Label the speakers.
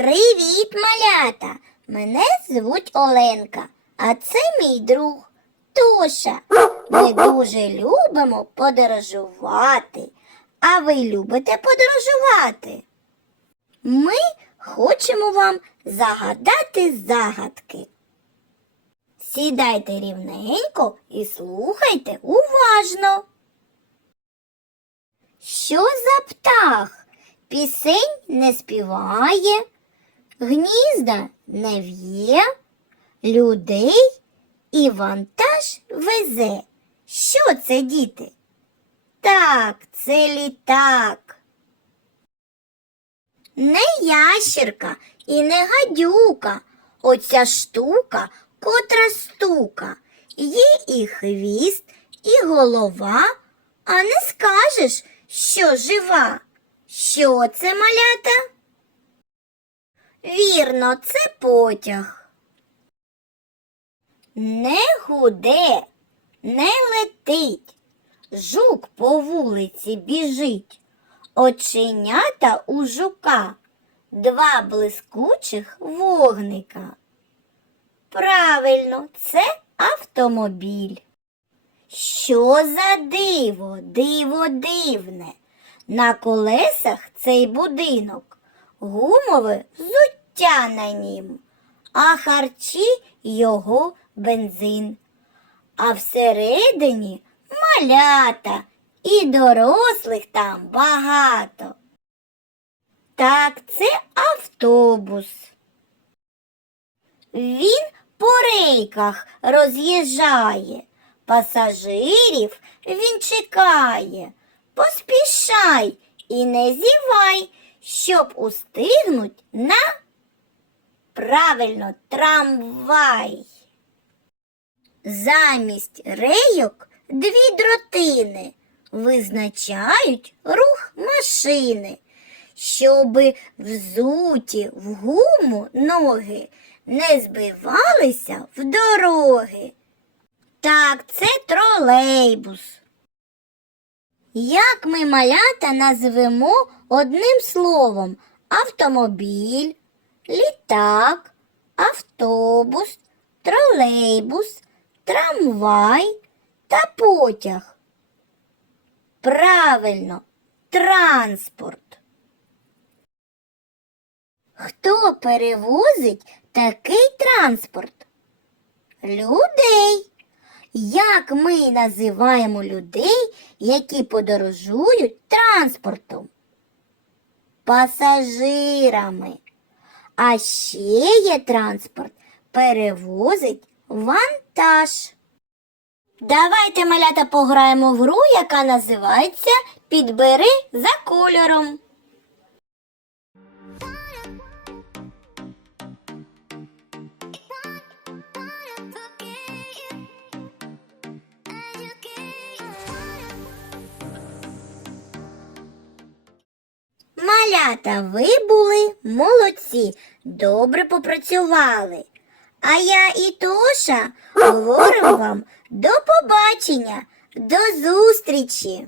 Speaker 1: Привіт, малята! Мене звуть Оленка, а це мій друг Тоша. Ми дуже любимо подорожувати. А ви любите подорожувати? Ми хочемо вам загадати загадки. Сідайте рівненько і слухайте уважно. Що за птах? Пісень не співає, гнізда не в'є, людей і вантаж везе. Що це, діти? Так, це літак. Не ящерка і не гадюка, оця штука, котра стука. Є і хвіст, і голова, а не скажеш, що жива. Що це малята? Вірно, це потяг. Не гуде, не летить, жук по вулиці біжить, оченята у жука, два блискучих вогника. Правильно, це автомобіль. Що за диво, диво дивне? На колесах цей будинок, гумове взуття на нім, а харчі його бензин. А всередині малята і дорослих там багато. Так, це автобус. Він по рейках роз'їжджає, пасажирів він чекає. Поспішай і не зівай, щоб устигнуть на правильно трамвай. Замість рейок дві дротини визначають рух машини, щоби взуті в гуму ноги не збивалися в дороги. Так, це тролейбус. Як ми малята назвемо одним словом автомобіль, літак, автобус, тролейбус, трамвай та потяг? Правильно, транспорт. Хто перевозить такий транспорт? Людей. Як ми називаємо людей, які подорожують транспортом? Пасажирами. А ще є транспорт, перевозить вантаж. Давайте, малята, пограємо в гру, яка називається Підбери за кольором. Малята, ви були молодці, добре попрацювали. А я і Тоша говоримо вам до побачення, до зустрічі!